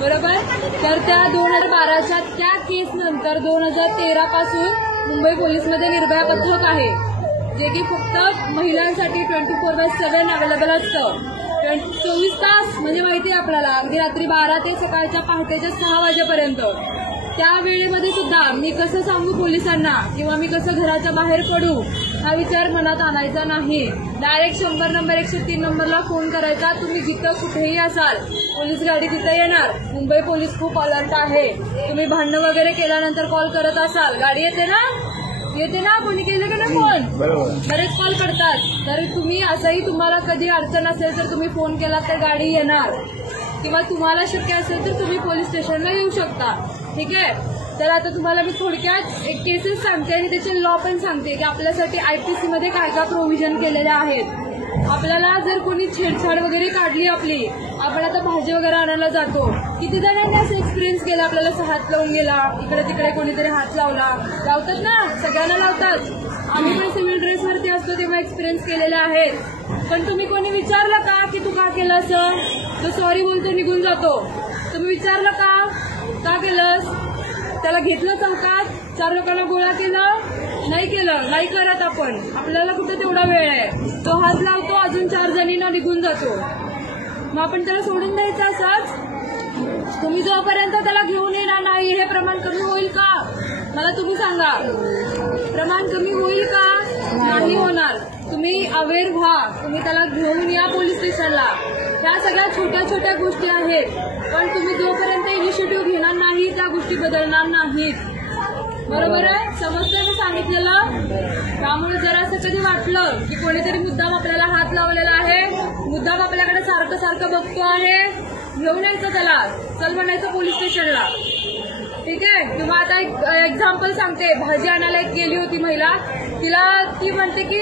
बरोबर. तर त्या 2012च्या त्या केस नंतर 2013 पासून मुंबई पोलीसमध्ये निर्भया पथक आहे, जे की फक्त महिलांसाठी 24/7 अवेलेबल असतं. 24 तास म्हणजे माहिती आहे आपल्याला, अगदी रात्री 12 ते सकाळच्या पहाटेच्या 6 वाजेपर्यंत. त्या वेळेमध्ये सुद्धा मी कसं सांगू पोलिसांना किंवा मी कसं घराच्या बाहेर पडू हा विचार मनात आणायचा नाही. डायरेक्ट 100 नंबर 103 नंबरला फोन करायचा. तुम्ही जिथं कुठेही असाल, पोलीस गाडी तिथं येणार. मुंबई पोलीस खूप अलर्ट आहे. तुम्ही भांडणं वगैरे केल्यानंतर कॉल करत असाल, गाडी येते ना कोणी केलं का नाही फोन, बरेच कॉल करतात. तर तुम्ही असंही तुम्हाला कधी अडचण असेल तर तुम्ही फोन केला तर गाडी येणार, किंवा तुम्हाला शक्य असेल तर तुम्ही पोलीस स्टेशनला येऊ शकता. ठीक आहे. तर आता तुम्हाला मी थोडक्यात एक केसेस सांगते आणि त्याचे लॉ पण सांगते की आपल्यासाठी आयपीसी मध्ये काय काय प्रोव्हिजन केलेले आहेत. आपल्याला जर कोणी छेडछाड वगैरे काढली आपली, आपण आता भाजी वगैरे आणायला जातो, किती जणांनी असं एक्सपिरियन्स केला, आपल्याला हात लावून गेला, इकडे तिकडे कोणीतरी हात लावतात ना, सगळ्यांना लावतात. आम्ही पण सिव्हिल ड्रेसवरती असतो तेव्हा एक्सपिरियन्स केलेले आहेत. पण तुम्ही कोणी विचारलं का की तू का केलं असं? तो सॉरी बोलतो, निघून जातो. तुम्ही विचारलं का केलंस? त्याला घेतलं चौकात, 4 लोकांना गोळा केलं? नाही केलं, नाही करत आपण. आपल्याला कुठे तेवढा वेळ आहे. तो हात लावतो, अजून 4 जणींना निघून जातो. मग आपण त्याला सोडून द्यायचं असंच? तुम्ही जोपर्यंत त्याला घेऊन येणार नाही, हे प्रमाण कमी होईल का? मला तुम्ही सांगा, प्रमाण कमी होईल का? नाही होणार. तुम्ही अवेअर व्हा, तुम्ही त्याला घेऊन या पोलीस स्टेशनला. ह्या सगळ्या छोट्या छोट्या गोष्टी आहेत, पण तुम्ही जोपर्यंत इनिशिएटिव्ह घेणार नाही त्या गोष्टी बदलणार नाहीत. बरोबर आहे? समजतंय मी सांगितलेलं? त्यामुळे जर असं कधी वाटलं की कोणीतरी मुद्दाम आपल्याला हात लावलेला आहे, मुद्दाम आपल्याकडे सारखं सारखं बघतो आहे, घेऊन यायचं त्याला, चल म्हणायचं पोलीस स्टेशनला. ठीक आहे. किंवा आता एक एक्झाम्पल सांगते. भाजी आणायला एक गेली होती महिला, ती म्हणते की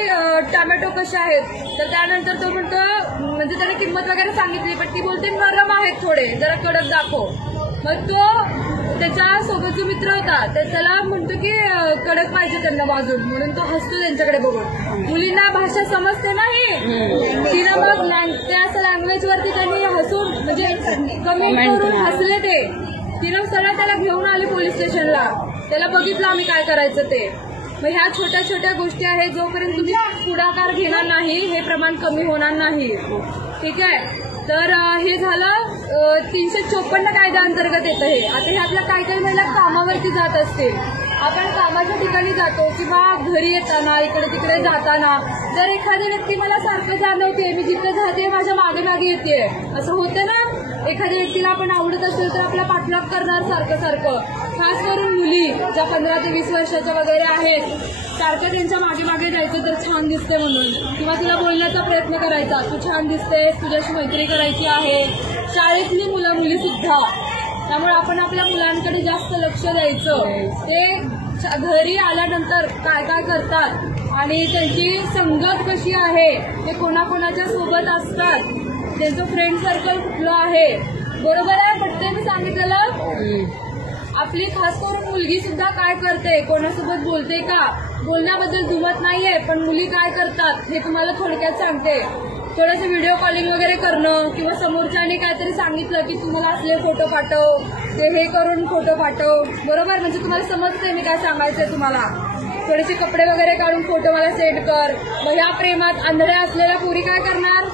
टोमॅटो कसे आहेत, तर त्यानंतर तो म्हणतो, म्हणजे त्याने किंमत वगैरे सांगितली, पण ती बोलते नरम आहेत थोडे, जरा कडक दाखव. मग तो त्याच्या सोबत जो मित्र होता त्याला म्हणतो की कडक पाहिजे त्यांना भाजून, म्हणून तो हसतो त्यांच्याकडे बघून. मुलींना भाषा समजते नाही, तिनं मग त्या लँग्वेजवरती त्यांनी हसून म्हणजे कमेंट करून हसले ते. तिनं सरळ त्याला घेऊन आली पोलीस स्टेशनला. त्याला बघितलं आम्ही काय करायचं ते. मग ह्या छोट्या छोट्या गोष्टी आहेत, जोपर्यंत तुम्ही पुढाकार घेणार नाही हे प्रमाण कमी होणार नाही. ठीक आहे. तर हे झालं 354 कायद्याअंतर्गत येतं हे. आता हे आपल्या काही महिला कामावरती जात असतील, आपण कामाच्या ठिकाणी जातो किंवा घरी येताना इकडे तिकडे जाताना जर एखादी व्यक्ती मला सारखं जाणवते, मी जिथे जाते माझ्या मागे मागे येते, असं होतं ना. एखाद्या व्यक्तीला आपण आवडत असेल तर आपला पाठलाग करणार सारखं सारखं. खास करून मुली ज्या 15 ते 20 वर्षाच्या वगैरे आहेत, सारखं त्यांच्या मागे मागे जायचं तर छान दिसते म्हणून, किंवा तिला बोलण्याचा प्रयत्न करायचा, तू छान दिसतेस, तुझ्याशी मैत्री करायची आहे. शाळेतली मुली सुद्धा. त्यामुळे आपण आपल्या मुलांकडे जास्त लक्ष द्यायचं. ते घरी आल्यानंतर काय काय करतात आणि त्यांची संगत कशी आहे, ते कोणाकोणाच्या सोबत असतात, त्यांचं फ्रेंड सर्कल कुठलं आहे. बरोबर आहे? पटते मी सांगितलेलं? आपली खास करून मुलगी सुद्धा काय करते, कोणासोबत बोलते का, बोलण्याबद्दल जुमत नाहीये, पण मुली काय करतात हे तुम्हाला थोडक्यात सांगते. थोडंसं व्हिडिओ कॉलिंग वगैरे करणं, किंवा समोरच्याने काहीतरी सांगितलं की तुम्हाला असले फोटो पाठव, ते हे करून फोटो पाठव. बरोबर? म्हणजे तुम्हाला समजतंय मी काय सांगायचंय तुम्हाला. थोडेसे कपडे वगैरे काढून फोटो मला सेंड कर. मग ह्या प्रेमात आंधळ्या असलेल्या पोरी काय करणार,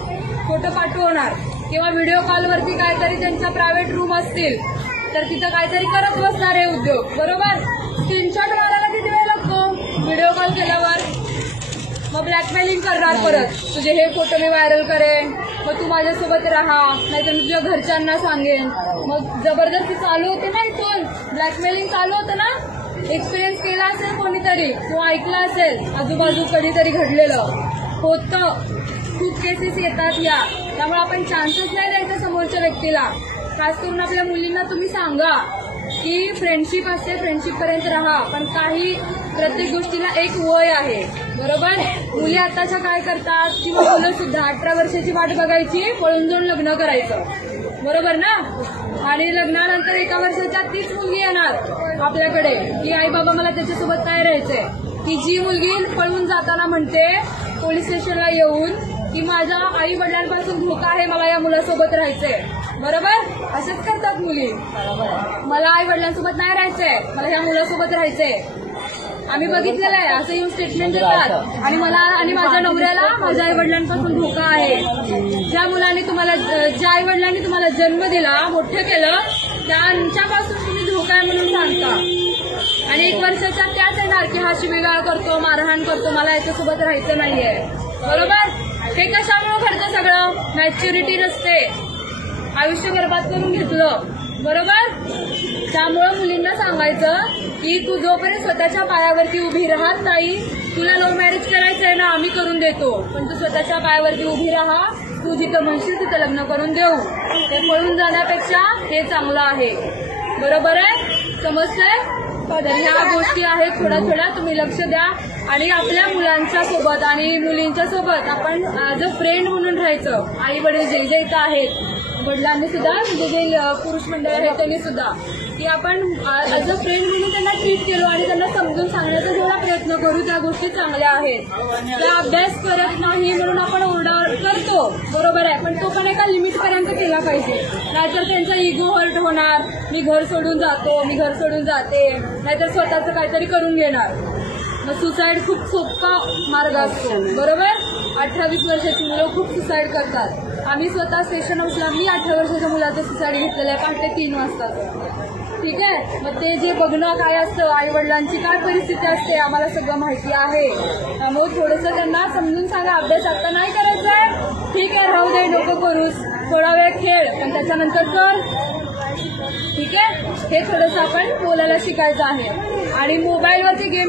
फोटो पाठवणार. किंवा व्हिडिओ कॉलवरती काहीतरी त्यांचा प्रायव्हेट रूम असतील तर तिथं काहीतरी करत बसणार आहे उद्योग. बरोबर? स्क्रीनशॉट मारायला किती वेळ लागतो व्हिडिओ कॉल केल्यावर? मग ब्लॅकमेलिंग करणार परत, तुझे हे फोटो मी व्हायरल करेन, मग तू माझ्यासोबत राहा, नाहीतर मी तुझ्या घरच्यांना सांगेन. मग जबरदस्ती चालू होते ना, इथून ब्लॅकमेलिंग चालू होतं ना. एक्सपिरियन्स केला असेल कोणीतरी किंवा ऐकलं असेल, आजूबाजू कधीतरी घडलेलं होतं. खूप केसेस येतात या. त्यामुळे आपण चान्सेस नाही द्यायचा समोरच्या व्यक्तीला. खास करून आपल्या मुलींना तुम्ही सांगा की फ्रेंडशिप असते, फ्रेंडशिप पर्यंत राहा, पण प्रत्येक गोष्टीला एक वय आहे. बरोबर? मुली आताच्या काय करतात, किंवा मुलं सुद्धा 18 वर्षाची वाट बघायची, पळून जाऊन लग्न करायचं. बरोबर ना? आणि लग्नानंतर 1 वर्षाच्या तीच मुलगी येणार आपल्याकडे की आई बाबा मला त्याच्यासोबत काय राहायचंय. की जी मुलगी पळून जाताना म्हणते पोलीस स्टेशनला येऊन की माझ्या आई वडिलांपासून धोका आहे, मला या मुलासोबत राहायचंय. बरोबर? असंच करतात मुली. मुली. मला आई वडिलांसोबत नाही राहायचंय, मला ह्या मुलासोबत राहायचंय. आम्ही बघितलेलं आहे असं येऊन स्टेटमेंट देतात आणि मला आणि माझ्या नवऱ्याला माझ्या आई वडिलांपासून धोका आहे. ज्या मुलांनी तुम्हाला ज्या आई वडिलांनी तुम्हाला जन्म दिला, मोठं केलं, त्यांच्यापासून तुम्ही धोका आहे म्हणून सांगता. आणि 1 वर्षाच्या त्याच येणार की हा शिवीगाळ करतो, मारहाण करतो, मला याच्यासोबत राहायचं नाहीये. बरोबर? हे कशामुळे घडतं सगळं? मॅच्युरिटी नसते, आयुष्य बरबाद करून घेतलं. बरोबर? त्यामुळं मुलींना सांगायचं की तू जोपर्यंत स्वतःच्या पायावरती उभी राहत नाही, तुला लव्ह मॅरेज करायचंय ना, आम्ही करून देतो, पण तू स्वतःच्या पायावरती उभी राहा. तू जिथं म्हणशील तिथं लग्न करून देऊ. ते पळून जाण्यापेक्षा हे चांगलं आहे. बरोबर आहे? समजतंय? तर ह्या गोष्टी आहेत, थोड्या तुम्ही लक्ष द्या. आणि आपल्या मुलांच्या सोबत आणि मुलींच्या सोबत आपण ॲज अ फ्रेंड म्हणून राहायचं. आई वडील जे जे इथं आहेत, वडिलांनी सुद्धा, म्हणजे जे पुरुष मंडळ आहेत त्यांनी सुद्धा, की आपण ॲज अ फ्रेंड म्हणून त्यांना ट्रीट केलो आणि त्यांना समजून सांगण्याचा जेवढा प्रयत्न करू त्या गोष्टी चांगल्या आहेत. त्या अभ्यास करत नाही म्हणून आपण ओरडा करतो, बरोबर आहे, पण तो पण एका लिमिटपर्यंत केला पाहिजे. नाहीतर त्यांचा इगो हर्ट होणार, मी घर सोडून जातो, मी घर सोडून जाते, नाहीतर स्वतःचं काहीतरी करून घेणार. मग सुसाईड खूप सोपा मार्ग असतो. बरोबर? 18-20 वर्षाची मुलं खूप सुसाईड करतात. आम्ही स्वतः स्टेशन हाऊसला मी 18 वर्षाच्या मुलाचं सुसाईड घेतलेलं आहे, पहाटे 3 वाजताचं. ठीक आहे? मग ते जे बघणं काय असतं, आई वडिलांची काय परिस्थिती असते, आम्हाला सगळं माहिती आहे. त्यामुळे थोडंसं त्यांना समजून सांगा, अभ्यास आता नाही करायचा आहे, ठीक आहे, राहू दे, नको करूस, थोडा वेळ खेळ, पण त्याच्यानंतर कर. ठीक आहे? हे थोडंसं आपण बोलायला शिकायचं आहे. आणि मोबाईलवरती गेम